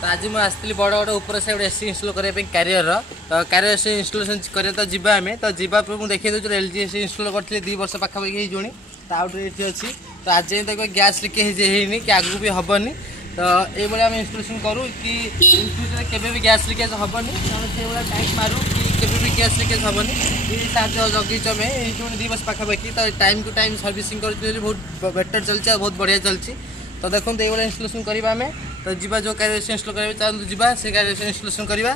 तो आज मुझे आसती बड़ बड़ ऊपर से गोटे एसी इनस्टल करने क्यारियर तो क्यारियर एसी इनस्टलेशन कर तो जावा आम तो जावा मुझे देखिए दूसरे एल जी एसी इनस्टल करी 2 वर्ष पाखापाखि होनी तो आउट ये अच्छी तो आज तक गैस लिकेज होनी कि आगू भी हेनी तो ये आम इनस्टलेशन करूँ कि इन फ्यूचर केवे भी गैस लिकेज हेनी से टाइम मारू कि केवे भी गैस लिकेज हेनी ये साथ जगीच आम ये 2 वर्ष पाखापाखि तो टाइम टू टाइम सर्विसिंग कर बहुत बेटर चलती बहुत बढ़िया चलती तो देखो ये इंस्टलेशन करवा आम तो जीवा जो कार्य इंस्टॉल करा चलते जीवा से कार्य इंस्टलेशन करवा।